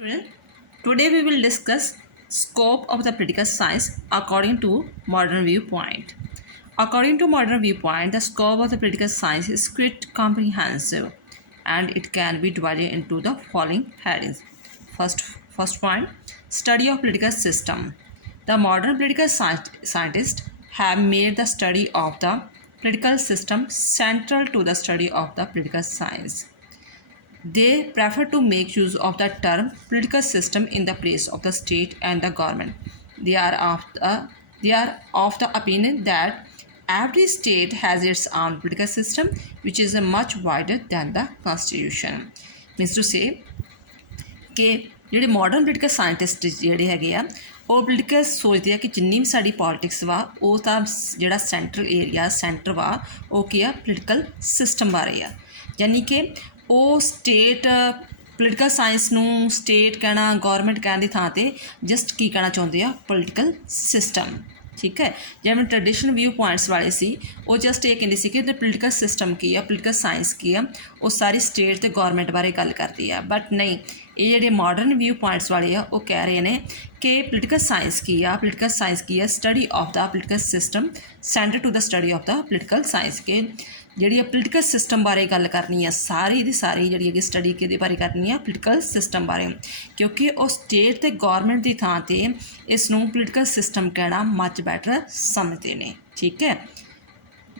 Student, today we will discuss scope of the political science according to modern viewpoint. According to modern viewpoint, the scope of the political science is quite comprehensive and it can be divided into the following headings. First point, study of political system. The modern political scientists have made the study of the political system central to the study of the political science. They prefer to make use of the term political system in the place of the state and the government. They are of the opinion that every state has its own political system which is much wider than the constitution. Means to say ਕਿ ਜਿਹੜੇ modern political scientist ਜਿਹੜੇ ਹੈਗੇ ਆ ਉਹ political ਸੋਚਦੇ ਆ ਕਿ ਜਿੰਨੀ ਵੀ ਸਾਡੀ ਪੋਲੀਟਿਕਸ ਵਾ ਉਹ ਤਾਂ ਜਿਹੜਾ ਸੈਂਟਰਲ ਏਰੀਆ ਸੈਂਟਰ ਵਾ ਉਹ ਕੀ ਆ ਪੋਲੀਟੀਕਲ ਸਿਸਟਮ ਬਾਰੇ ਆ ਯਾਨੀ ਕਿ ਉਹ ਸਟੇਟ ਪੋਲੀਟੀਕਲ ਸਾਇੰਸ ਨੂੰ ਸਟੇਟ ਕਹਿਣਾ ਗੌਰਮੈਂਟ ਕਹਿਣ ਦੀ ਥਾਂ 'ਤੇ ਜਸਟ ਕੀ ਕਹਿਣਾ ਚਾਹੁੰਦੇ ਆ ਪੋਲੀਟੀਕਲ ਸਿਸਟਮ ਠੀਕ ਹੈ ਜਿਵੇਂ ਟ੍ਰੈਡੀਸ਼ਨਲ ਵਿਊ ਪੁਆਇੰਟਸ ਵਾਲੇ ਸੀ ਉਹ ਜਸਟ ਇਹ ਕਹਿੰਦੇ ਸੀ ਕਿ ਪੋਲੀਟੀਕਲ ਸਿਸਟਮ ਕੀ ਆ ਪੋਲੀਟੀਕਲ ਸਾਇੰਸ ਕੀ ਆ ਉਹ ਸਾਰੀ ਸਟੇਟ ਅਤੇ ਗੌਰਮੈਂਟ ਬਾਰੇ ਗੱਲ ਕਰਦੀ ਆ ਬਟ ਨਹੀਂ ਇਹ ਜਿਹੜੇ ਮਾਡਰਨ ਵਿਊ ਪੁਆਇੰਟਸ ਵਾਲੇ ਆ ਉਹ ਕਹਿ ਰਹੇ ਨੇ ਕਿ ਪੋਲੀਟੀਕਲ ਸਾਇੰਸ ਕੀ ਆ ਪੋਲੀਟੀਕਲ ਸਾਇੰਸ ਕੀ ਆ study of the political system centre to the study of the political science ਕਿ ਜਿਹੜੀ ਆ ਪੋਲੀਟੀਕਲ ਸਿਸਟਮ ਬਾਰੇ ਗੱਲ ਕਰਨੀ ਆ ਸਾਰੀ ਦੀ ਸਾਰੀ ਜਿਹੜੀ ਹੈਗੀ ਸਟੱਡੀ ਕਿਹਦੇ ਬਾਰੇ ਕਰਨੀ ਆ ਪੋਲੀਟੀਕਲ ਸਿਸਟਮ ਬਾਰੇ ਕਿਉਂਕਿ ਉਹ ਸਟੇਟ ਅਤੇ ਗੌਰਮੈਂਟ ਦੀ ਥਾਂ 'ਤੇ ਇਸ ਨੂੰ ਪੋਲੀਟੀਕਲ ਸਿਸਟਮ ਕਹਿਣਾ ਮੱਚ ਬੈਟਰ ਸਮਝਦੇ ਨੇ ਠੀਕ ਹੈ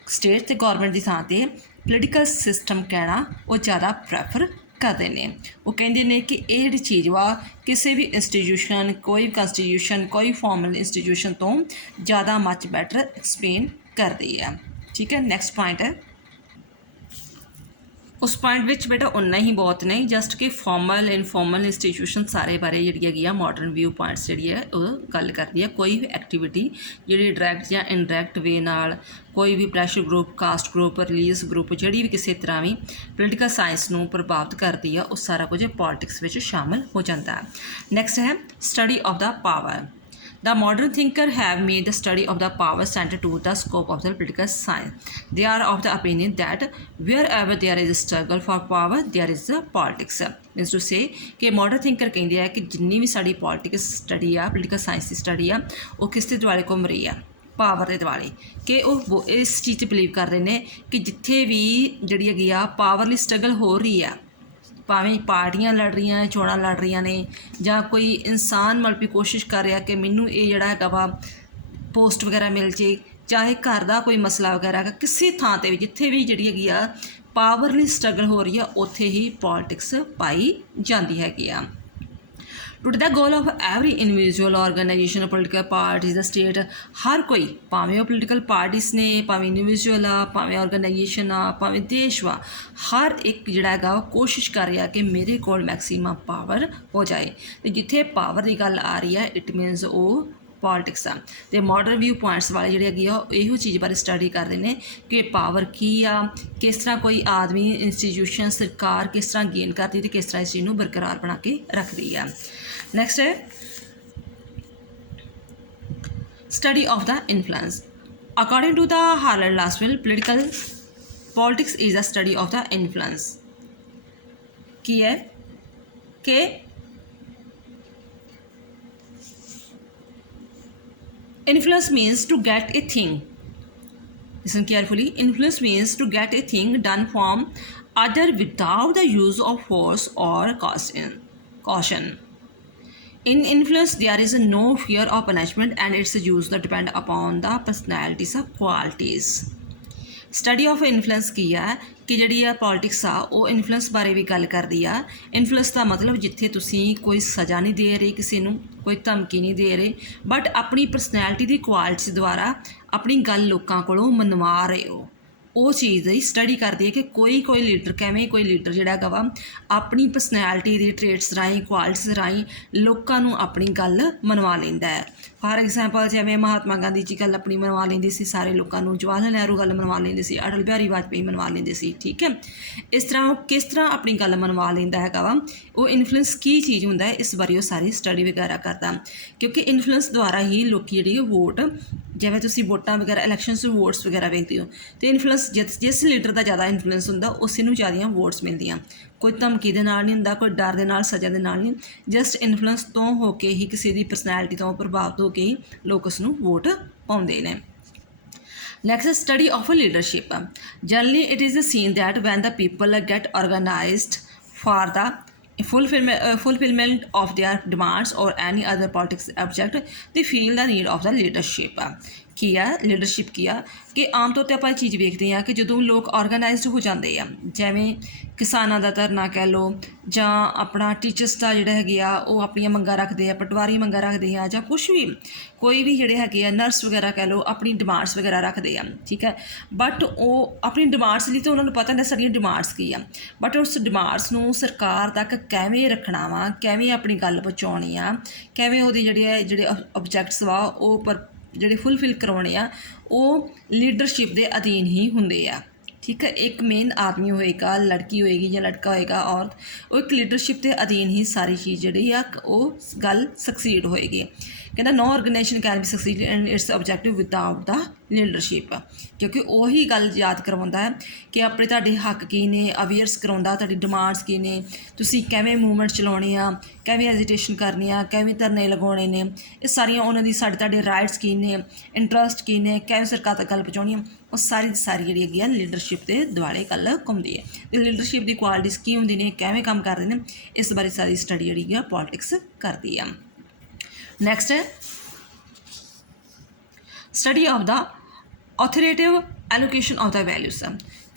ਸਟੇਟ ਅਤੇ ਗੌਰਮੈਂਟ ਦੀ ਥਾਂ 'ਤੇ ਪੋਲੀਟੀਕਲ ਸਿਸਟਮ ਕਹਿਣਾ ਉਹ ਜ਼ਿਆਦਾ ਪ੍ਰੈਫਰ ਕਰਦੇ ਨੇ ਉਹ ਕਹਿੰਦੇ ਨੇ ਕਿ ਇਹ ਜਿਹੜੀ ਚੀਜ਼ ਵਾ ਕਿਸੇ ਵੀ ਇੰਸਟੀਟਿਊਸ਼ਨ ਕੋਈ ਵੀ ਕੰਸਟੀਟਿਊਸ਼ਨ ਕੋਈ ਫਾਰਮਲ ਇੰਸਟੀਟਿਊਸ਼ਨ ਤੋਂ ਜ਼ਿਆਦਾ ਮੱਚ ਬੈਟਰ ਐਕਸਪਲੇਨ ਕਰਦੀ ਆ ਠੀਕ ਹੈ ਨੈਕਸਟ ਪੁਆਇੰਟ ਹੈ ਉਸ ਪੁਆਇੰਟ ਵਿੱਚ ਬੇਟਾ ਉਨਾ ਹੀ ਬਹੁਤ ਨਹੀਂ ਜਸਟ ਕਿ ਫਾਰਮਲ ਇਨਫਾਰਮਲ ਇੰਸਟੀਟਿਊਸ਼ਨ ਸਾਰੇ ਬਾਰੇ ਜਿਹੜੀ ਹੈਗੀ ਆ ਮਾਡਰਨ ਵਿਊ ਪੁਆਇੰਟਸ ਜਿਹੜੀ ਹੈ ਉਹ ਗੱਲ ਕਰਦੀ ਹੈ ਕੋਈ ਵੀ ਐਕਟੀਵਿਟੀ ਜਿਹੜੀ ਡਾਇਰੈਕਟ ਜਾਂ ਇਨਡਾਇਰੈਕਟ ਵੇ ਨਾਲ ਕੋਈ ਵੀ pressure group caste group religious group ਜਿਹੜੀ ਵੀ ਕਿਸੇ ਤਰ੍ਹਾਂ ਵੀ ਪੋਲੀਟੀਕਲ ਸਾਇੰਸ ਨੂੰ ਪ੍ਰਭਾਵਿਤ ਕਰਦੀ ਆ ਉਹ ਸਾਰਾ ਕੁਝ ਪੋਲੀਟਿਕਸ ਵਿੱਚ ਸ਼ਾਮਿਲ ਹੋ ਜਾਂਦਾ ਨੈਕਸਟ ਹੈ study of the power The modern thinkers have made the study of the power center to the scope of the political science. They are of the opinion that wherever there is a struggle for power, there is a politics. Means to say कि modern thinker ਕਹਿੰਦੇ ਆ ਕਿ ਜਿੰਨੀ ਵੀ ਸਾਡੀ politics study ਆ political science ਦੀ study ਆ ਉਹ ਕਿਸ ਦੇ ਦੁਆਲੇ ਘੁੰਮ ਰਹੀ ਆ ਪਾਵਰ ਦੇ ਦੁਆਲੇ ਕਿ ਉਹ ਇਸ ਚੀਜ਼ 'ਚ ਬਿਲੀਵ ਕਰਦੇ ਨੇ ਕਿ ਜਿੱਥੇ ਵੀ ਜਿਹੜੀ ਹੈਗੀ ਆ ਪਾਵਰ ਲਈ ਸਟਰਗਲ ਹੋ ਰਹੀ ਆ ਭਾਵੇਂ ਪਾਰਟੀਆਂ ਲੜ ਰਹੀਆਂ ਚੋਣਾਂ ਲੜ ਰਹੀਆਂ ਨੇ ਜਾਂ ਕੋਈ ਇਨਸਾਨ ਮਤਲਬ ਵੀ ਕੋਸ਼ਿਸ਼ ਕਰ ਰਿਹਾ ਕਿ ਮੈਨੂੰ ਇਹ ਜਿਹੜਾ ਹੈਗਾ ਵਾ ਪੋਸਟ ਵਗੈਰਾ ਮਿਲ ਜੇ ਚਾਹੇ ਘਰ ਦਾ ਕੋਈ ਮਸਲਾ ਵਗੈਰਾ ਹੈਗਾ ਕਿਸੇ ਥਾਂ 'ਤੇ ਵੀ ਜਿੱਥੇ ਵੀ ਜਿਹੜੀ ਹੈਗੀ ਆ ਪਾਵਰ ਲਈ ਸਟਰਗਲ ਹੋ ਰਹੀ ਆ ਉੱਥੇ ਹੀ ਪੋਲੀਟਿਕਸ ਪਾਈ ਜਾਂਦੀ ਹੈਗੀ ਆ today the goal of every individual organisation political parties the state ਹਰ ਕੋਈ ਭਾਵੇਂ ਉਹ ਪੋਲੀਟੀਕਲ ਪਾਰਟੀਜ਼ ਨੇ ਭਾਵੇਂ ਇੰਡੀਵਿਜੂਅਲ ਆ ਭਾਵੇਂ ਆਰਗੇਨਾਈਜੇਸ਼ਨ ਆ ਭਾਵੇਂ ਦੇਸ਼ ਵਾ ਹਰ ਇੱਕ ਜਿਹੜਾ ਹੈਗਾ ਉਹ ਕੋਸ਼ਿਸ਼ ਕਰ ਰਿਹਾ ਕਿ ਮੇਰੇ ਕੋਲ ਮੈਕਸੀਮਮ ਪਾਵਰ ਹੋ ਜਾਏ ਅਤੇ ਜਿੱਥੇ ਪਾਵਰ ਦੀ ਗੱਲ ਆ ਰਹੀ ਹੈ ਇਟ ਮੀਨਸ ਉਹ ਪੋਲੀਟਿਕਸ ਆ ਅਤੇ ਮਾਡਰਨ ਵਿਊ ਪੁਆਇੰਟਸ ਵਾਲੇ ਜਿਹੜੇ ਹੈਗੇ ਆ ਇਹੋ ਚੀਜ਼ ਬਾਰੇ ਸਟੱਡੀ ਕਰਦੇ ਨੇ ਕਿ ਪਾਵਰ ਕੀ ਆ ਕਿਸ ਤਰ੍ਹਾਂ ਕੋਈ ਆਦਮੀ ਇੰਸਟੀਟਿਊਸ਼ਨ ਸਰਕਾਰ ਕਿਸ ਤਰ੍ਹਾਂ ਗੇਨ ਕਰਦੀ ਅਤੇ ਕਿਸ ਤਰ੍ਹਾਂ ਇਸ ਚੀਜ਼ ਨੂੰ ਬਰਕਰਾਰ ਬਣਾ ਕੇ ਰੱਖਦੀ ਆ ਨੈਕਸਟ ਹੈ study of the influence according to the Harold Lasswell politics is a study of the influence ਕੀ ਹੈ ਕਿ influence means to get a thing listen carefully influence means to get a thing done from other without the use of force or caution in influence there is no fear of punishment and its use that depend upon the personalities of qualities study of influence ਕੀ ਆ ਕਿ ਜਿਹੜੀ ਆ politics ਆ ਉਹ influence ਬਾਰੇ ਵੀ ਗੱਲ ਕਰਦੀ ਆ ਇਨਫਲੂਐਂਸ ਦਾ ਮਤਲਬ ਜਿੱਥੇ ਤੁਸੀਂ ਕੋਈ ਸਜ਼ਾ ਨਹੀਂ ਦੇ ਰਹੇ ਕਿਸੇ ਨੂੰ ਕੋਈ ਧਮਕੀ ਨਹੀਂ ਦੇ ਰਹੇ ਬਟ ਆਪਣੀ ਪਰਸਨੈਲਿਟੀ ਦੀ ਕੁਆਲਿਟੀ ਦੁਆਰਾ ਆਪਣੀ ਗੱਲ ਲੋਕਾਂ ਕੋਲੋਂ ਮਨਵਾ ਰਹੇ ਹੋ ਉਹ ਚੀਜ਼ ਦੀ ਸਟੱਡੀ ਕਰਦੀ ਹੈ ਕਿ ਕੋਈ ਲੀਡਰ ਕਿਵੇਂ ਕੋਈ ਲੀਡਰ ਜਿਹੜਾ ਹੈਗਾ ਵਾ ਆਪਣੀ ਪਰਸਨੈਲਿਟੀ ਦੀ ਟ੍ਰੇਟਸ ਰਾਹੀਂ ਕੁਆਲਿਟੀਜ਼ ਰਾਹੀਂ ਲੋਕਾਂ ਨੂੰ ਆਪਣੀ ਗੱਲ ਮਨਵਾ ਲੈਂਦਾ ਹੈ ਫਾਰ ਐਗਜ਼ਾਮਪਲ ਜਿਵੇਂ ਮਹਾਤਮਾ ਗਾਂਧੀ ਜੀ ਗੱਲ ਆਪਣੀ ਮਨਵਾ ਲੈਂਦੇ ਸੀ ਸਾਰੇ ਲੋਕਾਂ ਨੂੰ ਜਵਾਹਰ ਲਾਲ ਨਹਿਰੂ ਗੱਲ ਮਨਵਾ ਲੈਂਦੇ ਸੀ ਅਟਲ ਬਿਹਾਰੀ ਵਾਜਪੇਈ ਮਨਵਾ ਲੈਂਦੇ ਸੀ ਠੀਕ ਹੈ ਇਸ ਤਰ੍ਹਾਂ ਉਹ ਕਿਸ ਤਰ੍ਹਾਂ ਆਪਣੀ ਗੱਲ ਮਨਵਾ ਲੈਂਦਾ ਹੈਗਾ ਵਾ ਉਹ ਇਨਫਲੂਐਂਸ ਕੀ ਚੀਜ਼ ਹੁੰਦਾ ਹੈ ਇਸ ਬਾਰੇ ਉਹ ਸਾਰੀ ਸਟੱਡੀ ਵਗੈਰਾ ਕਰਦਾ ਕਿਉਂਕਿ ਇਨਫਲੂਐਂਸ ਦੁਆਰਾ ਹੀ ਲੋਕ ਜਿਹੜੀ ਵੋਟ ਜਿਵੇਂ ਤੁਸੀਂ ਵੋਟਾਂ ਵਗੈਰਾ ਇਲੈਕਸ਼ਨ 'ਚ ਵੋਟਸ ਵਗੈਰਾ ਵੇਖਦੇ ਹੋ ਅਤੇ ਇਨਫਲੂਐਂਸ ਇਨਫਲੂਐਂਸ ਜਿਸ ਲੀਡਰ ਦਾ ਜ਼ਿਆਦਾ ਇਨਫਲੂਐਂਸ ਹੁੰਦਾ ਉਸੇ ਨੂੰ ਜ਼ਿਆਦੀਆਂ ਵੋਟਸ ਮਿਲਦੀਆਂ। ਕੋਈ ਧਮਕੀ ਦੇ ਨਾਲ ਨਹੀਂ ਹੁੰਦਾ, ਕੋਈ ਡਰ ਦੇ ਨਾਲ, ਸਜ਼ਾ ਦੇ ਨਾਲ ਨਹੀਂ, ਜਸਟ ਇਨਫਲੂਐਂਸ ਤੋਂ ਹੋ ਕੇ ਹੀ, ਕਿਸੇ ਦੀ ਪਰਸਨੈਲਿਟੀ ਤੋਂ ਪ੍ਰਭਾਵਿਤ ਹੋ ਕੇ ਹੀ ਲੋਕ ਉਸ ਨੂੰ ਵੋਟ ਪਾਉਂਦੇ ਨੇ। Next is study of leadership. Generally, it is seen that when the people get organized for the fulfillment of their demands or any other politics object, they feel the need of the leadership. ਕੀ ਆ leadership ਕੀ ਆ ਕਿ ਆਮ ਤੌਰ 'ਤੇ ਆਪਾਂ ਇਹ ਚੀਜ਼ ਵੇਖਦੇ ਹਾਂ ਕਿ ਜਦੋਂ ਲੋਕ ਔਰਗਨਾਈਜ਼ਡ ਹੋ ਜਾਂਦੇ ਆ, ਜਿਵੇਂ ਕਿਸਾਨਾਂ ਦਾ ਧਰਨਾ ਕਹਿ ਲਓ, ਜਾਂ ਆਪਣਾ ਟੀਚਰਸ ਦਾ ਜਿਹੜਾ ਹੈਗੇ ਆ ਉਹ ਆਪਣੀਆਂ ਮੰਗਾਂ ਰੱਖਦੇ ਆ, ਪਟਵਾਰੀ ਮੰਗਾਂ ਰੱਖਦੇ ਆ, ਜਾਂ ਕੁਛ ਵੀ ਕੋਈ ਵੀ ਜਿਹੜੇ ਹੈਗੇ ਆ ਨਰਸ ਵਗੈਰਾ ਕਹਿ ਲਓ ਆਪਣੀ ਡਿਮਾਂਡਸ ਵਗੈਰਾ ਰੱਖਦੇ ਆ, ਠੀਕ ਹੈ। ਬਟ ਉਹ ਆਪਣੀ ਡਿਮਾਂਡਸ ਲਈ ਤਾਂ ਉਹਨਾਂ ਨੂੰ ਪਤਾ ਹੁੰਦਾ ਸਾਡੀਆਂ ਡਿਮਾਂਡਸ ਕੀ ਆ, ਬਟ ਉਸ ਡਿਮਾਂਡਸ ਨੂੰ ਸਰਕਾਰ ਤੱਕ ਕਿਵੇਂ ਰੱਖਣਾ ਵਾ, ਕਿਵੇਂ ਆਪਣੀ ਗੱਲ ਪਹੁੰਚਾਉਣੀ ਆ, ਕਿਵੇਂ ਉਹਦੇ ਜਿਹੜੇ ਆਬਜੈਕਟਸ ਵਾ ਉਹ ਜਿਹੜੇ ਫੁੱਲਫਿਲ ਕਰਵਾਉਣੇ ਆ, ਉਹ ਲੀਡਰਸ਼ਿਪ ਦੇ ਅਧੀਨ ਹੀ ਹੁੰਦੇ ਆ, ਠੀਕ ਹੈ। ਇੱਕ ਮੇਨ ਆਦਮੀ ਹੋਏਗਾ, ਲੜਕੀ ਹੋਏਗੀ ਜਾਂ ਲੜਕਾ ਹੋਏਗਾ, ਔਰਤ, ਉਹ ਇੱਕ ਲੀਡਰਸ਼ਿਪ ਦੇ ਅਧੀਨ ਹੀ ਸਾਰੀ ਚੀਜ਼ ਜਿਹੜੀ ਆ ਉਹ ਗੱਲ ਸਕਸੀਡ ਹੋਏਗੀ। ਕਹਿੰਦਾ no organisation can be succeed in its objective without the leadership, ਕਿਉਂਕਿ ਉਹੀ ਗੱਲ ਯਾਦ ਕਰਵਾਉਂਦਾ ਹੈ ਕਿ ਆਪਣੇ ਤੁਹਾਡੇ ਹੱਕ ਕੀ ਨੇ, ਅਵੇਅਰਸ ਕਰਾਉਂਦਾ ਤੁਹਾਡੀ ਡਿਮਾਂਡਸ ਕੀ ਨੇ, ਤੁਸੀਂ ਕਿਵੇਂ ਮੂਵਮੈਂਟ ਚਲਾਉਣੀ ਆ, ਕਿਵੇਂ ਐਜੀਟੇਸ਼ਨ ਕਰਨੀ ਆ, ਕਿਵੇਂ ਧਰਨੇ ਲਗਾਉਣੇ ਨੇ, ਇਹ ਸਾਰੀਆਂ ਉਹਨਾਂ ਦੀ ਤੁਹਾਡੇ ਰਾਈਟਸ ਕੀ ਨੇ, ਇੰਟਰਸਟ ਕੀ ਨੇ, ਕਿਵੇਂ ਸਰਕਾਰ ਤੱਕ ਗੱਲ ਪਹੁੰਚਾਉਣੀ ਆ, ਉਹ ਸਾਰੀ ਜਿਹੜੀ ਹੈਗੀ ਆ ਲੀਡਰਸ਼ਿਪ ਦੇ ਦੁਆਲੇ ਗੱਲ ਘੁੰਮਦੀ ਹੈ। ਅਤੇ ਲੀਡਰਸ਼ਿਪ ਦੀ ਕੁਆਲਿਟੀਜ਼ ਕੀ ਹੁੰਦੀ ਨੇ, ਕਿਵੇਂ ਕੰਮ ਕਰਦੇ ਨੇ, ਇਸ ਬਾਰੇ ਸਾਰੀ ਸਟੱਡੀ ਜਿਹੜੀ ਆ ਪੋਲੀਟਿਕਸ ਕਰਦੀ ਆ। ਨੈਕਸਟ ਹੈ study of the authoritative allocation of the values.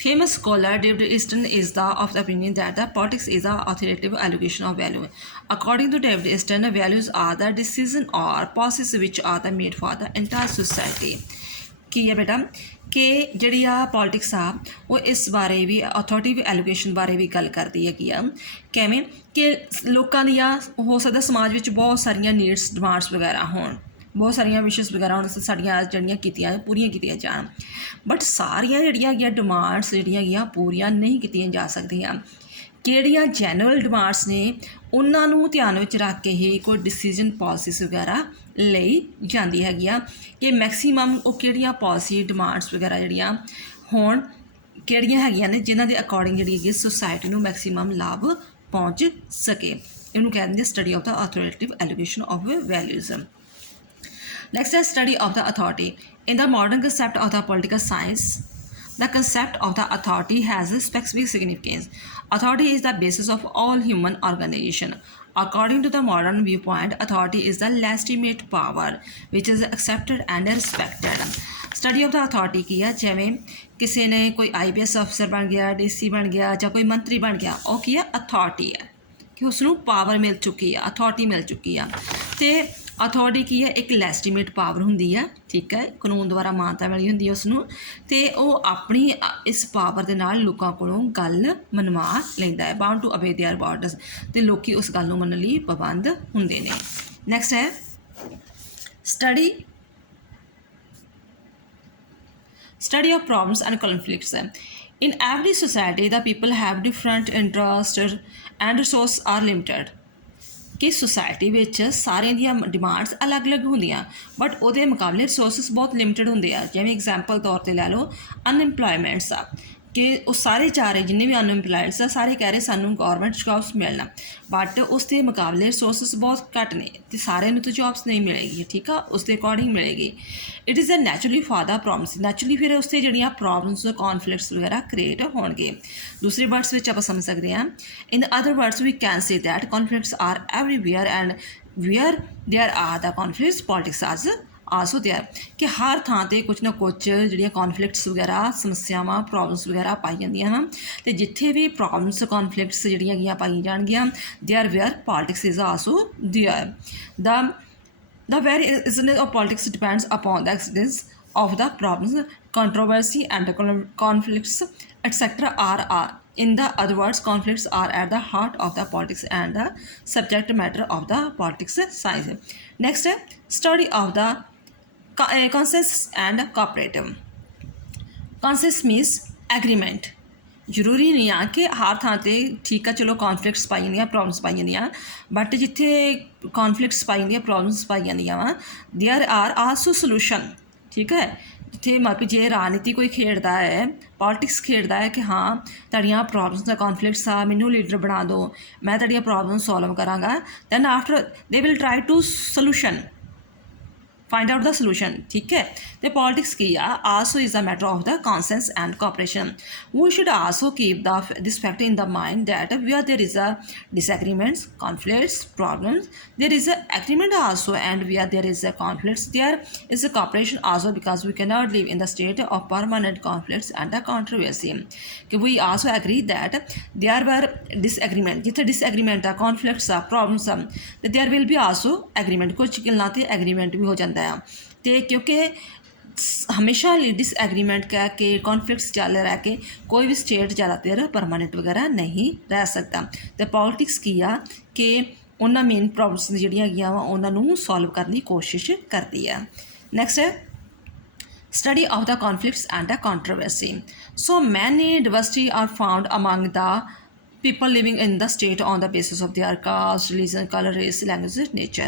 Famous scholar David Easton is of the opinion that the politics is the authoritative allocation of value. According to David Easton, values are the decision or policies which are made for the entire society. ਕੀ ਹੈ ਬੇਟਾ ਕਿ ਜਿਹੜੀ ਆ politics ਆ ਉਹ ਇਸ ਬਾਰੇ ਵੀ ਅਥੋਰਟਿਵ allocation ਬਾਰੇ ਵੀ ਗੱਲ ਕਰਦੀ ਹੈਗੀ ਆ, ਕਿਵੇਂ ਕਿ ਲੋਕਾਂ ਦੀਆਂ ਹੋ ਸਕਦਾ ਸਮਾਜ ਵਿੱਚ ਬਹੁਤ ਸਾਰੀਆਂ ਨੀਡਸ, ਡਿਮਾਂਡਸ ਵਗੈਰਾ ਹੋਣ, ਬਹੁਤ ਸਾਰੀਆਂ ਵਿਸ਼ੇਸ ਵਗੈਰਾ ਹੁਣ ਸਾਡੀਆਂ ਜਿਹੜੀਆਂ ਪੂਰੀਆਂ ਕੀਤੀਆਂ ਜਾਣ, ਬਟ ਸਾਰੀਆਂ ਜਿਹੜੀਆਂ ਹੈਗੀਆਂ ਡਿਮਾਂਡਸ ਜਿਹੜੀਆਂ ਹੈਗੀਆਂ ਪੂਰੀਆਂ ਨਹੀਂ ਕੀਤੀਆਂ ਜਾ ਸਕਦੀਆਂ। ਕਿਹੜੀਆਂ ਜੈਨਰਲ ਡਿਮਾਂਡਸ ਨੇ ਉਹਨਾਂ ਨੂੰ ਧਿਆਨ ਵਿੱਚ ਰੱਖ ਕੇ ਹੀ ਕੋਈ ਡਿਸੀਜ਼ਨ ਪਾਲਿਸੀਜ਼ ਵਗੈਰਾ ਲਈ ਜਾਂਦੀ ਹੈਗੀ ਆ ਕਿ ਮੈਕਸੀਮਮ ਉਹ ਕਿਹੜੀਆਂ ਪਾਲਿਸੀ ਡਿਮਾਂਡਸ ਵਗੈਰਾ ਜਿਹੜੀਆਂ ਹੋਣ, ਕਿਹੜੀਆਂ ਹੈਗੀਆਂ ਨੇ ਜਿਨ੍ਹਾਂ ਦੇ ਅਕੋਰਡਿੰਗ ਜਿਹੜੀ ਹੈਗੀ ਸੋਸਾਇਟੀ ਨੂੰ ਮੈਕਸੀਮਮ ਲਾਭ ਪਹੁੰਚ ਸਕੇ। ਇਹਨੂੰ ਕਹਿੰਦੇ study of the authoritative allocation of values. Next is study of the authority. In the modern concept of the political science, the concept of the authority has a specific significance. Authority is the basis of all human organization. According to the modern viewpoint, authority is the legitimate power which is accepted and respected. Study of the authority ਕੀ ਆ, ਜਿਵੇਂ ਕਿਸੇ ਨੇ ਕੋਈ IPS ਅਫਸਰ ਬਣ ਗਿਆ, DC ਬਣ ਗਿਆ, ਜਾਂ ਕੋਈ ਮੰਤਰੀ ਬਣ ਗਿਆ, ਉਹ ਕੀ ਆ ਅਥਾਰਟੀ ਹੈ ਕਿ ਉਸ ਨੂੰ ਪਾਵਰ ਮਿਲ ਚੁੱਕੀ ਆ, ਅਥਾਰਟੀ ਮਿਲ ਚੁੱਕੀ ਆ। ਅਤੇ ਅਥਾਰਟੀ ਕੀ ਹੈ, ਇੱਕ ਲੈਜੀਟੀਮੇਟ ਪਾਵਰ ਹੁੰਦੀ ਆ, ਠੀਕ ਹੈ, ਕਾਨੂੰਨ ਦੁਆਰਾ ਮਾਨਤਾ ਮਿਲੀ ਹੁੰਦੀ ਹੈ ਉਸ ਨੂੰ, ਅਤੇ ਉਹ ਆਪਣੀ ਇਸ ਪਾਵਰ ਦੇ ਨਾਲ ਲੋਕਾਂ ਕੋਲੋਂ ਗੱਲ ਮਨਵਾ ਲੈਂਦਾ ਹੈ, ਬਾਉਂਡ ਟੂ ਅਬੇ ਦੇਅਰ ਬਾਰਡਰਸ, ਅਤੇ ਲੋਕ ਉਸ ਗੱਲ ਨੂੰ ਮੰਨਣ ਲਈ ਪਾਬੰਦ ਹੁੰਦੇ ਨੇ। ਨੈਕਸਟ ਹੈ study of problems and conflicts. In every society, the people have different interests and resources are limited. ਕਿ ਸੁਸਾਇਟੀ ਵਿੱਚ ਸਾਰਿਆਂ ਦੀਆਂ ਡਿਮਾਂਡਸ ਅਲੱਗ-ਅਲੱਗ ਹੁੰਦੀਆਂ, ਬਟ ਉਹਦੇ ਮੁਕਾਬਲੇ ਰਿਸੋਰਸਿਸ ਬਹੁਤ ਲਿਮਿਟਡ ਹੁੰਦੇ ਆ। ਜਿਵੇਂ ਐਗਜ਼ਾਮਪਲ ਤੌਰ 'ਤੇ ਲੈ ਲਓ ਅਨਇੰਪਲੋਇਮੈਂਟਸ ਆ, ਕਿ ਉਹ ਸਾਰੇ ਚਾਰੇ ਜਿੰਨੇ ਵੀ ਅਨਇੰਪਲੋਇਡਸ ਆ ਸਾਰੇ ਕਹਿ ਰਹੇ ਸਾਨੂੰ ਗੌਰਮੈਂਟ ਜੋਬਸ ਮਿਲਣਾ, ਬਟ ਉਸ ਦੇ ਮੁਕਾਬਲੇ ਰਿਸੋਰਸਿਸ ਬਹੁਤ ਘੱਟ ਨੇ ਅਤੇ ਸਾਰਿਆਂ ਨੂੰ ਤਾਂ ਜੋਬਸ ਨਹੀਂ ਮਿਲੇਗੀ, ਠੀਕ ਆ, ਉਸ ਦੇ ਅਕੋਰਡਿੰਗ ਮਿਲੇਗੀ। It is a naturally for the problems, naturally ਫਿਰ ਉਸ 'ਤੇ ਜਿਹੜੀਆਂ ਪ੍ਰੋਬਲਮਸ ਕੌਨਫਲਿਕਟਸ ਵਗੈਰਾ ਕ੍ਰੀਏਟ ਹੋਣਗੇ। ਦੂਸਰੇ ਵਰਡਸ ਵਿੱਚ ਆਪਾਂ ਸਮਝ ਸਕਦੇ ਹਾਂ, in other words we can say that conflicts are everywhere and where there are the conflicts politics is also there, ਕਿ ਹਰ ਥਾਂ 'ਤੇ ਕੁਛ ਨਾ ਕੁਛ ਜਿਹੜੀਆਂ ਕੌਨਫਲਿਕਟਸ ਵਗੈਰਾ, ਸਮੱਸਿਆਵਾਂ, ਪ੍ਰੋਬਲਮਸ ਵਗੈਰਾ ਪਾਈ ਜਾਂਦੀਆਂ ਹਨ, ਅਤੇ ਜਿੱਥੇ ਵੀ ਪ੍ਰੋਬਲਮਸ, ਕੌਨਫਲਿਕਟਸ ਜਿਹੜੀਆਂ ਹੈਗੀਆਂ ਪਾਈ ਜਾਣਗੀਆਂ, there where politics is also there. The very existence of politics depends upon the existence of the problems, controversy, and conflicts, etc. are in the other words, conflicts are at the heart of the politics and the subject matter of the politics science. Next, study of the consensus and cooperative. Consensus means agreement. ਜ਼ਰੂਰੀ ਨਹੀਂ ਆ ਕਿ ਹਰ ਥਾਂ 'ਤੇ ਠੀਕ ਆ, ਚਲੋ ਕੌਨਫਲਿਕਟਸ ਪਾਈ ਜਾਂਦੀਆਂ, ਪ੍ਰੋਬਲਮਸ ਪਾਈ ਜਾਂਦੀਆਂ, ਬਟ ਜਿੱਥੇ ਕੌਨਫਲਿਕਟਸ ਪਾਈ ਜਾਂਦੀਆਂ, ਪ੍ਰੋਬਲਮਸ ਪਾਈ ਜਾਂਦੀਆਂ ਵਾ, ਦੇਅਰ ਆਰ ਆਲਸੋ ਸੋਲੂਸ਼ਨ, ਠੀਕ ਹੈ। ਜਿੱਥੇ ਮਤਲਬ ਜੇ ਰਾਜਨੀਤੀ ਕੋਈ ਖੇਡਦਾ ਹੈ, ਪੋਲੀਟਿਕਸ ਖੇਡਦਾ ਹੈ ਕਿ ਹਾਂ ਤੁਹਾਡੀਆਂ ਪ੍ਰੋਬਲਮਸ ਦਾ ਕੌਨਫਲਿਕਟਸ ਆ, ਮੈਨੂੰ ਲੀਡਰ ਬਣਾ ਦਿਓ, ਮੈਂ ਤੁਹਾਡੀਆਂ ਪ੍ਰੋਬਲਮ ਸੋਲਵ ਕਰਾਂਗਾ, then after they will try to solution, find out the solution. ठीक है, तो पॉलिटिक्स की also is the matter of the consensus and cooperation. We should also keep this fact in the mind that where there is a disagreements, conflicts, problems, there is a agreement also, and where there is a conflicts there is a cooperation also, because we cannot live in the state of permanent conflicts and the controversy। We also agree that there were disagreement, जिथे disagreement आ, conflicts आ, problems आ, there will be also agreement, कुछ गल्लां ते agreement भी हो जाता है। तो क्योंकि हमेशा डिसएग्रीमेंट कह के कॉन्फ्लिक्ट्स चल रह के कोई भी स्टेट ज़्यादा देर परमानेंट वगैरह नहीं रह सकता। तो पॉलिटिक्स की आ कि उन्होंने मेन प्रॉब्लम्स जिहड़ियां हैगियां वा उन्होंने सॉल्व करने की कोशिश करती है। नैक्सट है study of the conflicts and the controversy. So many diversity are found among the people living in the state on the basis of their caste, religion, color, race, language, nature।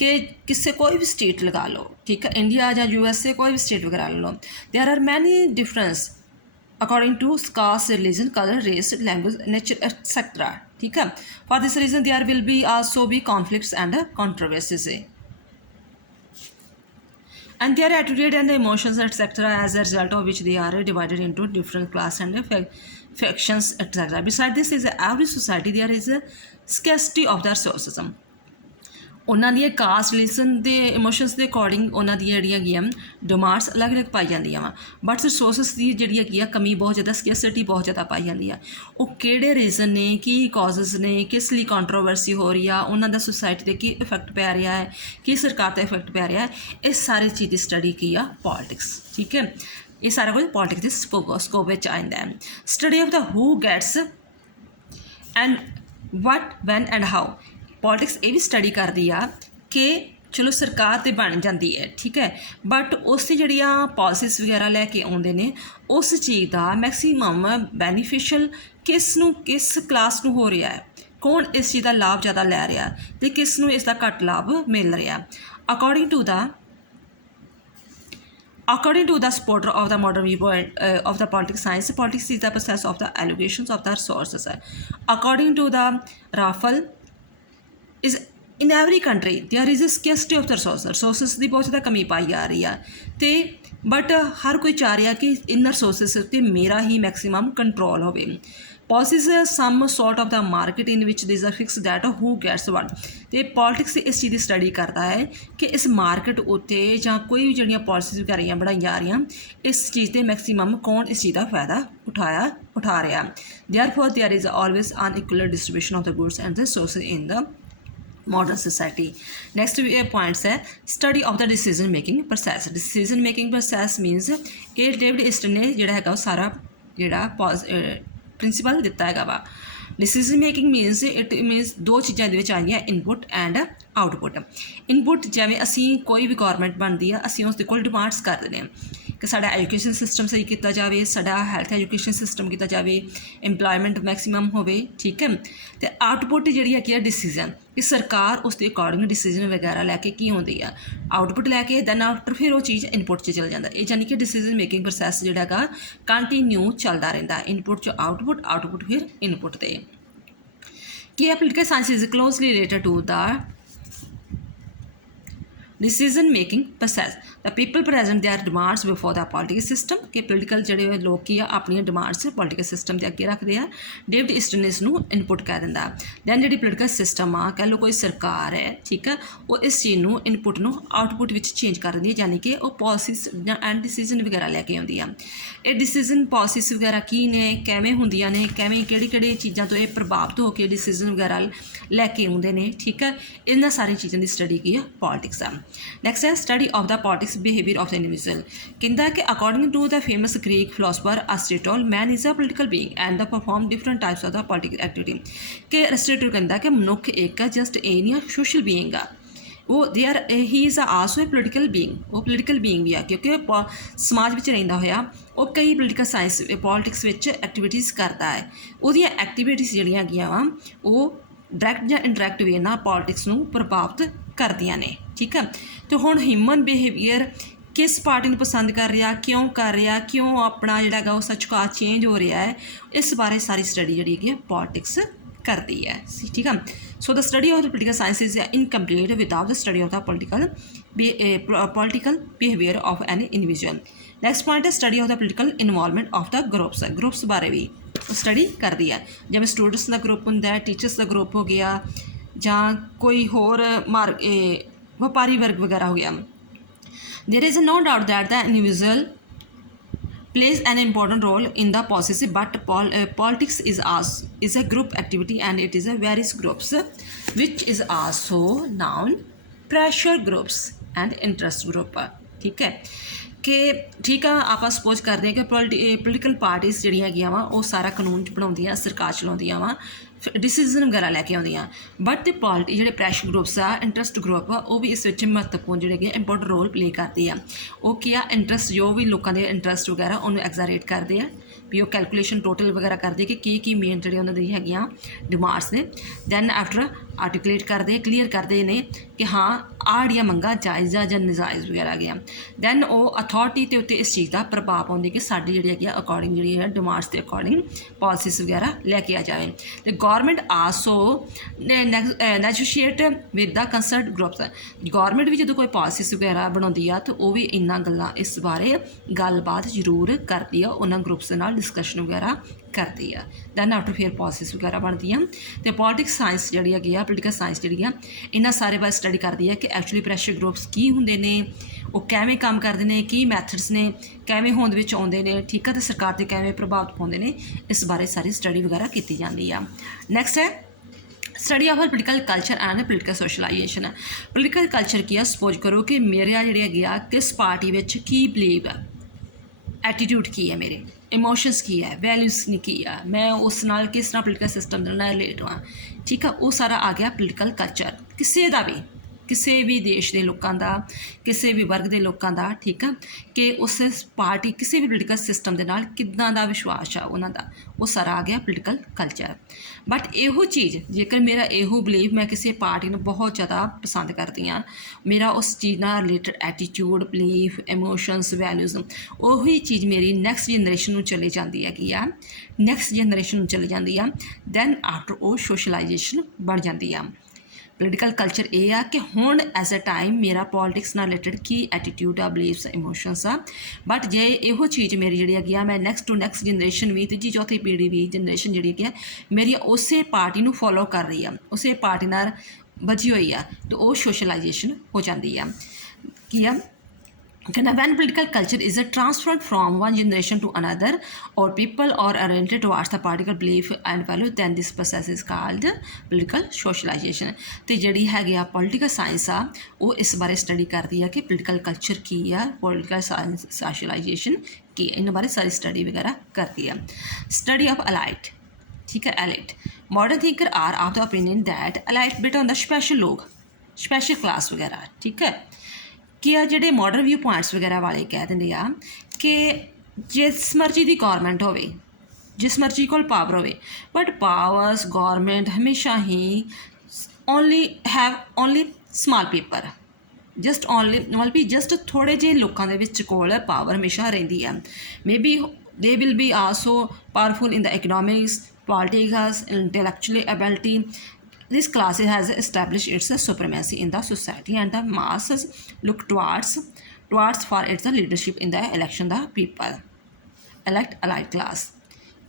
कि किससे कोई भी state लगा लो, ठीक है, India या USA कोई भी स्टेट वगैरह लो, there are many difference according to caste, religion, colour, race, language, nature etcetera. ठीक है, for this reason there will be also be conflicts and controversies and their attitude and the emotions etc, as a result of which they are divided into different class and factions etc। Besides this is every society there is a scarcity of the resources। ਉਹਨਾਂ ਦੀਆਂ caste, religion ਦੇ emotions ਦੇ according ਉਹਨਾਂ ਦੀਆਂ ਜਿਹੜੀਆਂ ਹੈਗੀਆਂ demands ਅਲੱਗ-ਅਲੱਗ ਪਾਈ ਜਾਂਦੀਆਂ ਵਾ, ਬਟ ਰਿਸੋਰਸਿਸ ਦੀ ਜਿਹੜੀ ਹੈਗੀ ਆ ਕਮੀ ਬਹੁਤ ਜ਼ਿਆਦਾ, ਸਕੈਸਿਟੀ ਬਹੁਤ ਜ਼ਿਆਦਾ ਪਾਈ ਜਾਂਦੀ ਆ। ਉਹ ਕਿਹੜੇ ਰੀਜ਼ਨ ਨੇ, ਕੀ ਕਾਜ਼ਸ ਨੇ, ਕਿਸ ਲਈ ਕੰਟਰੋਵਰਸੀ ਹੋ ਰਹੀ ਆ, ਉਹਨਾਂ ਦਾ ਸੁਸਾਇਟੀ 'ਤੇ ਕੀ ਇਫੈਕਟ ਪੈ ਰਿਹਾ ਹੈ, ਕੀ ਸਰਕਾਰ 'ਤੇ ਇਫੈਕਟ ਪੈ ਰਿਹਾ ਹੈ, ਇਸ ਸਾਰੀ ਚੀਜ਼ ਦੀ ਸਟੱਡੀ ਕੀ ਆ ਪੋਲੀਟਿਕਸ। ਠੀਕ ਹੈ, ਇਹ ਸਾਰਾ ਕੁਝ ਪੋਲੀਟਿਕਸ ਦੇ ਸਕੋਪ ਵਿੱਚ ਆ ਜਾਂਦਾ ਹੈ। Study of the who gets and what, when and how. Politics ये भी स्टडी करती आ कि चलो सरकार तो बन जाती है, ठीक है, बट उस जड़ियाँ पॉलिसीज वगैरह लैके आते हैं उस चीज़ का मैक्सीमम बैनीफिशियल किस क्लास नूं हो रहा है, कौन इस चीज़ का लाभ ज़्यादा लै रहा तो किस नूं इसका घट लाभ मिल रहा। According to the supporter of the modern viewpoint of the politics science, politics is the process of the allocations of the resources। According to the Raffle is in every country there is a scarcity of the resources ਦੀ ਬਹੁਤ ਜ਼ਿਆਦਾ ਕਮੀ ਪਾਈ ਜਾ ਰਹੀ ਆ, ਤੇ but ਹਰ ਕੋਈ ਚਾਹ ਰਿਹਾ ਕਿ ਇਨ ਰਿਸੋਰਸਿਸ ਉੱਤੇ ਮੇਰਾ ਹੀ ਮੈਕਸੀਮਮ ਕੰਟਰੋਲ ਹੋਵੇ। Policies some sort of the market in which this are fix that who gets what. ਅਤੇ ਪੋਲੀਟਿਕਸ ਇਸ ਚੀਜ਼ ਦੀ ਸਟੱਡੀ ਕਰਦਾ ਹੈ ਕਿ ਇਸ ਮਾਰਕੀਟ ਉੱਤੇ ਜਾਂ ਕੋਈ ਵੀ ਜਿਹੜੀਆਂ ਪੋਲਿਸੀਜ਼ ਵਗੈਰਾ ਬਣਾਈਆਂ ਜਾ ਰਹੀਆਂ ਇਸ ਚੀਜ਼ 'ਤੇ ਮੈਕਸੀਮਮ ਕੌਣ ਇਸ ਚੀਜ਼ ਦਾ ਫਾਇਦਾ ਉਠਾ ਰਿਹਾ। Therefore there is always unequal distribution of the goods and the resources in the modern society. Next points है study of the decision making process. Decision making process means ये डेविड ईस्टन ने जोड़ा है सारा जोड़ा प्रिंसीपल दिता है वा। डिसीजन मेकिंग मीनस इट मीनस दो चीज़ों के आ गई इनपुट एंड आउटपुट। इनपुट जिवें असी कोई भी गौरमेंट बनती है असी उसके कोल डिमांड्स कर देने कि साडा एजुकेशन सिस्टम सही किया जाए, साडा हैल्थ एजुकेशन सिस्टम किया जाए, इंपलॉयमेंट मैक्सीमम होवे। ठीक है, तो आउटपुट जी है डिसीजन कि सरकार उसके अकॉर्डिंग डिसीजन वगैरह लैके की होंदी है, आउटपुट लैके दैन आफ्टर फिर वो चीज़ इनपुट च चल जाता है। यानी कि डिसीजन मेकिंग प्रोसैस जोड़ा कंटिन्यू चलता रहता है, इनपुट च आउटपुट, आउटपुट फिर इनपुट ते। कि political science is closely related to the decision making process. The people present their demands before the political system. कि पोलिटिकल जोड़े लोग की अपन डिमांड्स पॉलिटिकल सिस्टम के अगे रखते हैं। डेविड ईस्टन इसनूं इनपुट कह दिंदा। दैन जी पोलिटिकल सिस्टम आ कह लो कोई सरकार है, ठीक है, वो इस चीज़ नूं इनपुट नूं आउटपुट विच चेंज कर दिंदी है, यानी कि वो पॉलिसीज एंड डिसीजन वगैरह लैके आउंदी आ। ये डिसीजन पॉलिसीज वगैरह की ने, किवें हुंदियां ने, किवें किहड़ी चीज़ों तो ये प्रभावित होकर डिसीजन वगैरह लैके आउंदे ने। ठीक है, इन्हां सारी चीज़ों की स्टडी की है पॉलिटिक्स आ। नैक्सट है study of the politics behaviour of the individual. कहता है कि according to the famous Greek philosopher Aristotle man is a political being and the perform different types of the political activity. कि Aristotle कहता कि मनुख एक just a नहीं social being आ, वो there he is also a political being, वो political being भी आ क्योंकि समाज में रहिंदा होया वो कई पोलिटिकल साइंस पॉलिटिक्स विच एक्टिविटीज़ करता है। उहदियां एक्टिविटीज़ जिहड़ियां हैगियां वा वो डायरैक्ट या इनडायरैक्ट वे नाल पॉलिटिक्स नूं प्रभावित करदियां ने। ठीक है, तो हुण ह्यूमन बिहेवियर किस पार्टी ਨੂੰ ਪਸੰਦ ਕਰ ਰਿਹਾ, ਕਿਉਂ ਕਰ ਰਿਹਾ, ਕਿਉਂ ਆਪਣਾ ਜਿਹੜਾ ਹੈਗਾ ਉਸ ਦਾ ਝੁਕਾਅ ਚੇਂਜ ਹੋ ਰਿਹਾ ਹੈ, ਇਸ ਬਾਰੇ ਸਾਰੀ ਸਟੱਡੀ ਜਿਹੜੀ ਹੈਗੀ ਪੋਲਿਟਿਕਸ करती है। ठीक है। So the study of the political science is incomplete without the study of the political behaviour of any individual. Next point है study of the political involvement of the groups बारे भी study करती है। जिवें स्टूडेंट्स का group होंदा है, teachers का ग्रुप हो गया, जां कोई होर व्यापारी वर्ग वगैरह हो गया। There is no doubt that the individual plays an important role in the policy, but politics is a group activity and it is a various groups which is also known pressure groups and interest group। ठीक है कि ठीक है आप suppose करते हैं कि political parties ਜਿਹੜੀਆਂ ਹੈਗੀਆਂ ਵਾ ਉਹ ਸਾਰਾ ਕਾਨੂੰਨ ਬਣਾਉਂਦੀਆਂ, ਸਰਕਾਰ ਚਲਾਉਂਦੀਆਂ ਵਾ, डिसीजन वगैरह लैके आउंदियां, बट द पॉलिटी ਜਿਹੜੇ ਪ੍ਰੈਸ਼ਰ ਗਰੁੱਪਸ ਆ, ਇੰਟਰਸਟ ਗਰੁੱਪ ਆ, ਉਹ ਵੀ ਇਸ ਵਿੱਚ ਮਹੱਤਵਪੂਰਨ ਜਿਹੜੇ ਹੈਗੇ ਇੰਪੋਰਟੈਂਟ ਰੋਲ ਪਲੇ ਕਰਦੇ ਆ। ਉਹ ਕੀ ਆ, ਇੰਟਰਸਟ ਜੋ ਵੀ ਲੋਕਾਂ ਦੇ ਇੰਟਰਸਟ ਵਗੈਰਾ ਉਹਨੂੰ ਐਗਜ਼ਾਰੇਟ ਕਰਦੇ ਆ, ਵੀ ਉਹ ਕੈਲਕੂਲੇਸ਼ਨ ਟੋਟਲ ਵਗੈਰਾ ਕਰਦੇ ਕਿ ਕੀ ਮੇਨ ਜਿਹੜੇ ਉਹਨਾਂ ਦੀ ਹੈਗੀਆਂ ਡਿਮਾਂਡਸ ਨੇ। ਦੈਨ ਆਫਟਰ ਆਰਟੀਕੂਲੇਟ ਕਰਦੇ, ਕਲੀਅਰ ਕਰਦੇ ਨੇ ਕਿ ਹਾਂ ਆਹ ਜਿਹੜੀਆਂ ਮੰਗਾਂ ਜਾਇਜ਼ ਆ ਜਾਂ ਨਜਾਇਜ਼ ਵਗੈਰਾ ਹੈਗੀਆਂ। ਦੈਨ ਉਹ ਅਥਾਰਟੀ ਦੇ ਉੱਤੇ ਇਸ ਚੀਜ਼ ਦਾ ਪ੍ਰਭਾਵ ਪਾਉਂਦੇ ਕਿ ਸਾਡੀ ਜਿਹੜੀ ਹੈਗੀ ਆ ਅਕੋਰਡਿੰਗ ਜਿਹੜੀ ਹੈ ਡਿਮਾਂਡਸ ਦੇ ਅਕੋਰਡਿੰਗ ਪਾਲਿਸੀਜ਼ ਵਗੈਰਾ ਲੈ ਕੇ ਆ ਜਾਵੇ। ਅਤੇ government also negotiate with the concerned groups. Government ਵੀ ਜਦੋਂ ਕੋਈ ਪਾਲਿਸੀਜ਼ ਵਗੈਰਾ ਬਣਾਉਂਦੀ ਆ ਤਾਂ ਉਹ ਵੀ ਇਹਨਾਂ ਗੱਲਾਂ ਇਸ ਬਾਰੇ ਗੱਲਬਾਤ ਜ਼ਰੂਰ ਕਰਦੀ ਆ, ਉਹਨਾਂ ਗਰੁੱਪਸ ਦੇ ਨਾਲ ਡਿਸਕਸ਼ਨ ਵਗੈਰਾ ਕਰਦੀ ਆ। ਦੈਨ ਆਫਟਰ ਫਿਰ ਪਾਲਿਸੀਜ਼ ਵਗੈਰਾ ਬਣਦੀਆਂ। ਅਤੇ ਪੋਲੀਟਿਕਸ ਸਾਇੰਸ ਜਿਹੜੀ ਹੈਗੀ ਆ, ਪੋਲੀਟੀਕਲ ਸਾਇੰਸ ਜਿਹੜੀ ਆ, ਇਹਨਾਂ ਸਾਰੇ ਬਾਰੇ ਸਟੱਡੀ ਕਰਦੀ ਹੈ ਕਿ ਐਕਚੁਅਲੀ ਪ੍ਰੈਸ਼ਰ ਗਰੁੱਪਸ ਕੀ ਹੁੰਦੇ ਨੇ, ਉਹ ਕਿਵੇਂ ਕੰਮ ਕਰਦੇ ਨੇ, ਕੀ ਮੈਥਡਸ ਨੇ, ਕਿਵੇਂ ਹੋਂਦ ਵਿੱਚ ਆਉਂਦੇ ਨੇ, ਠੀਕ ਆ, ਅਤੇ ਸਰਕਾਰ 'ਤੇ ਕਿਵੇਂ ਪ੍ਰਭਾਵਿਤ ਪਾਉਂਦੇ ਨੇ, ਇਸ ਬਾਰੇ ਸਾਰੀ ਸਟੱਡੀ ਵਗੈਰਾ ਕੀਤੀ ਜਾਂਦੀ ਆ। ਨੈਕਸਟ ਹੈ study of political culture and political socialisation. Political culture की है, सपोज करो कि मेरे जिहड़े गया किस पार्टी विच की बिलीव है, एटीट्यूड की है, मेरे इमोशनस की है, वैल्यूज़ की है, मैं उस नाल किस तरह पोलिटिकल सिस्टम दे नाल रिलेट हाँ। ठीक है, वो सारा आ गया पोलिटिकल कल्चर किसी का भी, किसी भी देश के लोगों का, किसी भी वर्ग के लोगों का। ठीक है, कि उस पार्टी किसी भी पोलिटिकल सिस्टम के नाल किदां दा विश्वास आ उन्होंने, वो सारा आ गया पोलिटिकल कल्चर। बट इहो चीज़ जेकर मेरा इहो बिलीव मैं किसी पार्टी को बहुत ज़्यादा पसंद करती हाँ, मेरा उस चीज़ नाल related attitude, belief, emotions, values, उही चीज़ मेरी नैक्सट जनरेशन में चली जाती है कि नैक्सट जनरेशन में चली जाती है। दैन आफ्टर वो सोशलाइजेशन बन जाती है। पोलिटिकल कल्चर ये आ कि हुण एज अ टाइम मेरा पॉलिटिक्स नाल रिलेटेड की एटीट्यूड आ, बिलीफ्स, इमोशनस आ। बट जे इहो चीज़ मेरी जी है मैं नैक्सट टू नैक्सट जनरेशन भी, तीजी चौथी पीढ़ी भी जनरेशन जी है मेरी उस पार्टी नूं फॉलो कर रही है, उस पार्टी नाल बजी हुई है, तो वो सोशलाइजेशन हो जाती है। की है when political culture is transferred from one generation to another or people are oriented towards the particular belief and value, then this process is called political socialization। ਤੇ ਜਿਹੜੀ ਹੈਗੀ ਆ ਪੋਲੀਟੀਕਲ ਸਾਇੰਸ ਆ ਉਹ ਇਸ ਬਾਰੇ ਸਟੱਡੀ ਕਰਦੀ ਹੈ ਕਿ ਪੋਲੀਟੀਕਲ ਕਲਚਰ ਕੀ ਆ, ਪੋਲੀਟੀਕਲ ਸਾਇੰਸ ਸੋਸ਼ਲਾਈਜੇਸ਼ਨ ਕੀ ਹੈ, ਇਹਨਾਂ ਬਾਰੇ ਸਾਰੀ ਸਟੱਡੀ ਵਗੈਰਾ ਕਰਦੀ ਹੈ। Study of elite. ठीक है, elite modern thinker are of the opinion that elite बेटा होंदा स्पैशल लोग, स्पैशल क्लास वगैरह। ठीक है, कि आ ਜਿਹੜੇ मॉडर्न व्यू पॉइंट्स वगैरह वाले कह ਦਿੰਦੇ ਆ कि जिस मर्जी की गौरमेंट होवे, जिस मर्जी कोल पावर होवे, बट पावर्स गौरमेंट हमेशा ही only small people, just only मतलब भी जस्ट थोड़े ਜਿਹੇ ਲੋਕਾਂ ਦੇ ਵਿੱਚ ਕੋਲ पावर हमेशा ਰਹਿੰਦੀ है। May be they will be also powerful in the economics, politics, intellectual ability। This class has established its supremacy in the society and the masses look towards for its leadership in the election। The people elect elite class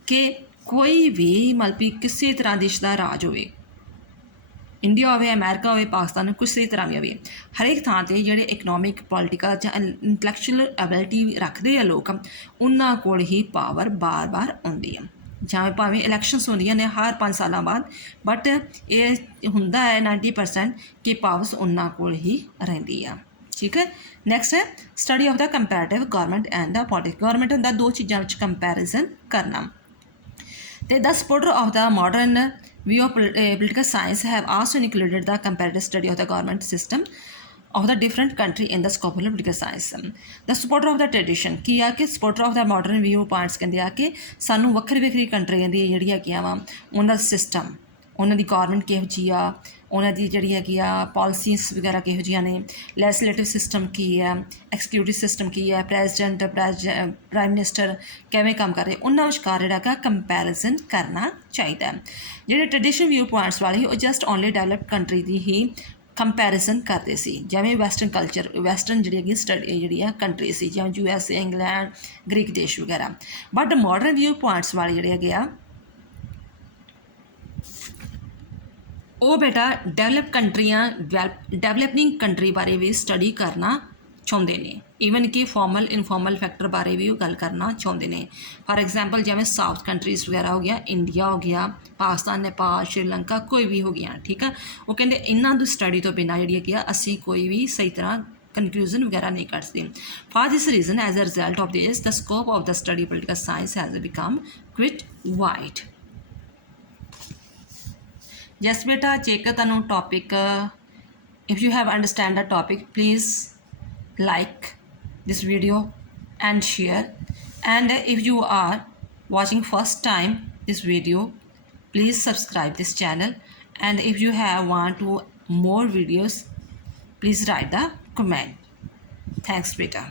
कि कोई भी मतलब किसी तरह देश का राज होवे, India होवे, अमेरिका होवे, पाकिस्तान, किसी तरह भी होवे, हर एक थां ते जिहड़े इकनॉमिक, पॉलिटिकल जां इंटलैक्चुअल एबिलिटी रखते हैं लोग, उन्हां कोल ही पावर बार बार आउंदी है। ਜਾਂ ਭਾਵੇਂ ਇਲੈਕਸ਼ਨਸ ਹੁੰਦੀਆਂ ਨੇ ਹਰ 5 ਸਾਲਾਂ ਬਾਅਦ, ਬਟ ਇਹ ਹੁੰਦਾ ਹੈ 90% ਕਿ ਪਾਵਰਸ ਉਹਨਾਂ ਕੋਲ ਹੀ ਰਹਿੰਦੀ ਆ। ਠੀਕ ਹੈ, ਨੈਕਸਟ ਹੈ study of the comparative government and the politics. Government ਹੁੰਦਾ ਦੋ ਚੀਜ਼ਾਂ ਵਿੱਚ ਕੰਪੈਰੀਜ਼ਨ ਕਰਨਾ। ਅਤੇ the supporter of the modern view of political science have also included the comparative study of the government system of the different country in the scope of political science। the supporter of the tradition ਕੀ ਆ ਕਿ supporter of the modern view points ਕਹਿੰਦੇ ਆ ਕਿ ਸਾਨੂੰ ਵੱਖਰੀ ਵੱਖਰੀ ਕੰਟਰੀਆਂ ਦੀ ਜਿਹੜੀ ਹੈਗੀਆਂ ਵਾ ਉਹਨਾਂ ਦਾ ਸਿਸਟਮ, ਉਹਨਾਂ ਦੀ ਗੌਰਮੈਂਟ ਕਿਹੋ ਜਿਹੀ ਆ, ਉਹਨਾਂ ਦੀ ਜਿਹੜੀ ਹੈਗੀ ਆ ਪਾਲਿਸੀਜ਼ ਵਗੈਰਾ ਕਿਹੋ ਜਿਹੀਆਂ ਨੇ, ਲੈਜਿਸਲੇਟਿਵ ਸਿਸਟਮ ਕੀ ਹੈ, ਐਕਸੀਕਿਊਟਿਵ ਸਿਸਟਮ ਕੀ ਹੈ, ਪ੍ਰਾਈਮ ਮਿਨਿਸਟਰ ਕਿਵੇਂ ਕੰਮ ਕਰ ਰਹੇ, ਉਹਨਾਂ ਵਿਚਕਾਰ ਜਿਹੜਾ ਹੈਗਾ ਕੰਪੈਰੀਜ਼ਨ ਕਰਨਾ ਚਾਹੀਦਾ। ਜਿਹੜੇ ਟ੍ਰੈਡੀਸ਼ਨਲ ਵਿਊ ਪੁਆਇੰਟਸ ਵਾਲੇ ਉਹ ਜਸਟ ਓਨਲੀ ਡਿਵੈਲਪਡ ਕੰਟਰੀ ਦੀ ਹੀ ਕੰਪੈਰੀਜ਼ਨ ਕਰਦੇ ਸੀ, ਜਿਵੇਂ ਵੈਸਟਰਨ ਕਲਚਰ, ਵੈਸਟਰਨ ਜਿਹੜੀ ਹੈਗੀ ਸਟੱਡੀ ਜਿਹੜੀ ਆ ਕੰਟਰੀ ਸੀ, ਜਿਵੇਂ USA, ਇੰਗਲੈਂਡ, ਗ੍ਰੀਕ ਦੇਸ਼ ਵਗੈਰਾ। ਬਟ ਮਾਡਰਨ ਵਿਊ ਪੁਆਇੰਟਸ ਵਾਲੇ ਜਿਹੜੇ ਹੈਗੇ ਆ ਉਹ ਬੇਟਾ ਡਿਵੈਲਪ ਕੰਟਰੀਆਂ, ਡਿਵੈਲਪਿੰਗ ਕੰਟਰੀ ਬਾਰੇ ਵੀ ਸਟੱਡੀ ਕਰਨਾ ਚਾਹੁੰਦੇ ਨੇ, ਈਵਨ ਕਿ ਫਾਰਮਲ ਇਨਫਾਰਮਲ ਫੈਕਟਰ ਬਾਰੇ ਵੀ ਉਹ ਗੱਲ ਕਰਨਾ ਚਾਹੁੰਦੇ ਨੇ। ਫਾਰ ਐਗਜ਼ਾਮਪਲ ਜਿਵੇਂ ਸਾਊਥ ਕੰਟਰੀਜ਼ ਵਗੈਰਾ ਹੋ ਗਿਆ, ਇੰਡੀਆ ਹੋ ਗਿਆ, ਪਾਕਿਸਤਾਨ, ਨੇਪਾਲ, ਸ਼੍ਰੀਲੰਕਾ, ਕੋਈ ਵੀ ਹੋ ਗਿਆ, ਠੀਕ ਆ। ਉਹ ਕਹਿੰਦੇ ਇਹਨਾਂ ਦੀ ਸਟੱਡੀ ਤੋਂ ਬਿਨਾਂ ਜਿਹੜੀ ਹੈਗੀ ਆ ਅਸੀਂ ਕੋਈ ਵੀ ਸਹੀ ਤਰ੍ਹਾਂ conclusion ਵਗੈਰਾ ਨਹੀਂ ਕੱਢ ਸਕਦੇ। For this reason, as a result of this, the scope of the study political science has become quite wide. Yes beta, jekar ਤੁਹਾਨੂੰ topic, if you have understand the topic, please like this video and share. And if you are watching first time this video, please subscribe this channel. And if you want to more videos, please write the comment. Thanks beta.